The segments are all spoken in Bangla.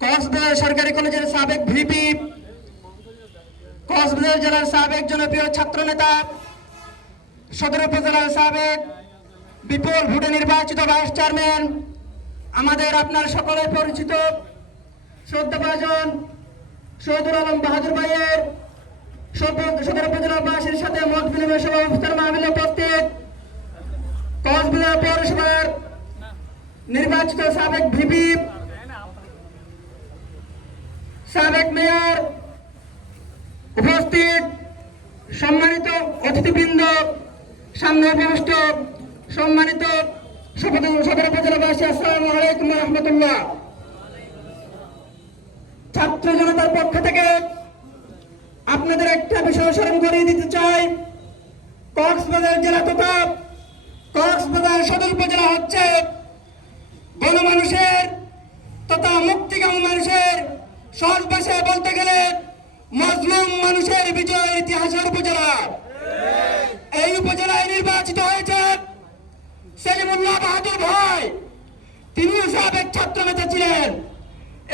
কক্সবাজার সরকারি কলেজের সাবেক ভিপি, কক্সবাজার জেলার সাবেক জনপ্রিয় ছাত্র নেতা সদর উপজেলার সাবেক বিপুল ভোটে নির্বাচিত ভাইস চেয়ারম্যান, আমাদের আপনার সকলে পরিচিত শ্রদ্ধাভাজন সৌদুল আলম বাহাদুর ভাইয়ের সদ- সদর উপজেলাবাসীর সাথে মত বিনিময় সভা অবস্থান মাহমিলে উপস্থিত। কক্সবাজার পৌরসভার নির্বাচিত সাবেক ভিপি সাবেক মেয়র উপস্থিত সম্মানিত অতিথিবৃন্দ, সামনে উপবিষ্ট সম্মানিত সদর উপজেলাবাসী আলাইকুম রহমতুল্লাহ। ছাত্র জনতার পক্ষ থেকে আপনাদের একটা বিষয় স্মরণ করিয়ে দিতে চাই। কক্সবাজার জেলা তথা কক্সবাজার সদর উপজেলা হচ্ছে গণমানুষের তথা মুক্তিকামী মানুষের সহজ বলতে গেলে মজলুম মানুষের বিজয়ের ইতিহাসের উপজেলা। এই উপজেলায় নির্বাচিত হয়েছে সেলিমুল্লাহ বাহাদুর ভাই। তিনিও সাবেক ছাত্র নেতা ছিলেন।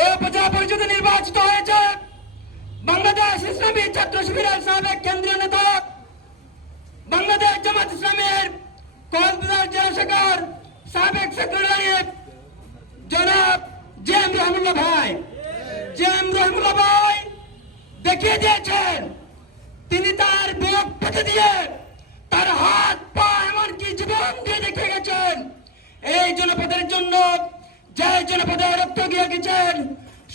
এই উপজেলা পরিষদে নির্বাচিত হয়েছে বাংলাদেশ ইসলামী ছাত্র শিবিরের সাবেক কেন্দ্রীয় নেতা। বাংলাদেশ জামাত ইসলামের কক্সবাজার জেলা শাখার সাবেক সেক্রেটারি জনাব জে এম রহমুল্লাহ ভাই জে এম রহমুল্লাহ ভাই দেখিয়ে দিয়েছেন। তিনি তার বুক পেতে দিয়ে তার হাত, পা এমনকি জীবন দিয়ে দেখিয়ে গেছেন। এই জনপদের জন্য যে জনপদে রক্ত দিয়ে গেছেন,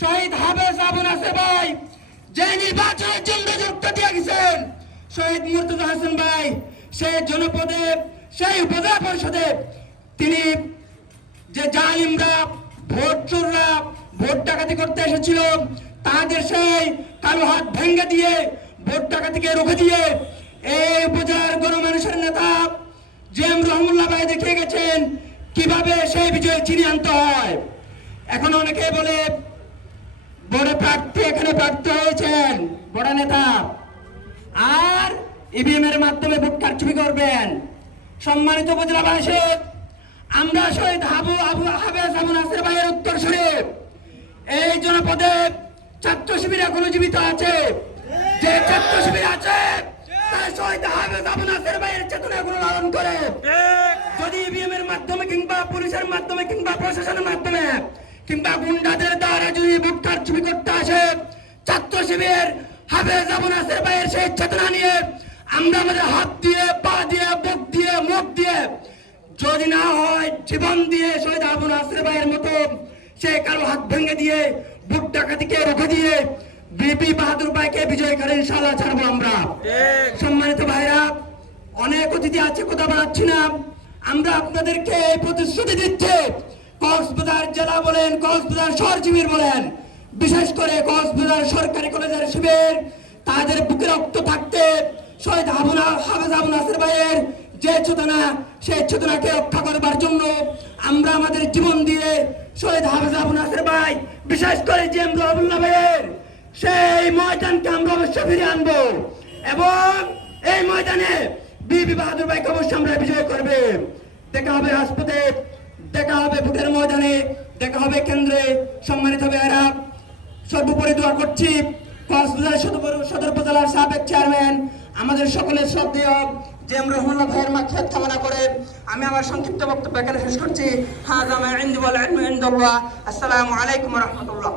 শহীদ হাবেজ আবু নাসের ভাই যে নির্বাচনের জন্য রক্ত দিয়ে গেছেন, শহীদ মুর্তজা হাসান ভাই, সেই জনপদে, সেই উপজেলা পরিষদে তিনি যে জালিমরা ভোট চোররা ভোট ডাকাতি করতে এসেছিল তাদের সেই কালো হাত ভেঙে দিয়ে ভোট টাকা থেকে রুখে দিয়ে এই উপজেলার গণমানুষের নেতা জে এম রহমুল্লাহ ভাই দেখিয়ে গেছেন, কীভাবে সেই বিজয় চিনিয়ে আনতে হয়। এখন অনেকে বলে, বড় প্রার্থী এখানে প্রার্থী হয়েছেন, বড় নেতা। আর ইভিএম এর মাধ্যমে ভোট কারচুপি করবেন। সম্মানিত উপজেলা উপজেলাবাসী আমরা শহীদ হাবু আবু হাবেজ আবু ভাইয়ের উত্তর শরীফ এই জনপদে ছাত্র শিবির এখনও জীবিত আছে। যে ছাত্র শিবির আছে, তারা শহীদ করে। যদি এর মাধ্যমে কিংবা পুলিশের মাধ্যমে কিংবা প্রশাসনের মাধ্যমে কিংবা গুন্ডাদের দ্বারা যদি ভোট কারচুপি করতে আসে ছাত্র শিবির হাফেজ আবু নাসের ভাইয়ের সেই চেতনা নিয়ে আমরা হাত দিয়ে, পা দিয়ে, বুক দিয়ে, মুখ দিয়ে যদি না হয়, জীবন দিয়ে শহীদ আবু নাসের ভাইয়ের মতো সে কারও হাত ভেঙে দিয়ে বুক ডাকাতিকে রুখে দিয়ে বিপি বাহাদুর ভাইকে বিজয় করে ইনশাল্লাহ ছাড়বো আমরা। সম্মানিত ভাইরা অনেক অতিথি আছে কথা বলাচ্ছি না। আমরা আপনাদেরকে এই প্রতিশ্রুতি দিচ্ছি কক্সবাজার জেলা বলেন কক্সবাজার শহর শিবির বলেন বিশেষ করে কক্সবাজার সরকারি কলেজের শিবির তাদের বুকে রক্ত থাকতে শহীদ হাবুনা হাফেজ আবু নাসের ভাইয়ের যে চেতনা সেই চেতনাকে রক্ষা করবার জন্য আমরা আমাদের জীবন দিয়ে শহীদ হাফেজ আবু নাসের ভাই, বিশেষ করে জি এম রহমুল্লাহ ভাইয়ের সেই ময়দানকে আমরা অবশ্যই ফিরে আনব এবং এই ময়দানে বিবি বাহাদুর ভাইকে অবশ্যই আমরা বিজয় করবে। দেখা হবে রাজপথে, দেখা হবে ভোটের ময়দানে, দেখা হবে কেন্দ্রে। সম্মানিত ভাইয়েরা, সর্বোপরি দোয়া করছি। কক্সবাজার সদর সদর উপজেলার সাবেক চেয়ারম্যান, আমাদের সকলের শ্রদ্ধেয় জেম রহমুল্লাহ ভাইয়ের খেত কামনা করে আমি আমার সংক্ষিপ্ত বক্তব্য এখানে শেষ করছি। হাজামা ইন্দি ওয়াল ইলমু ইনদাল্লাহ। আসসালামু আলাইকুম রাহমাতুল্লাহ।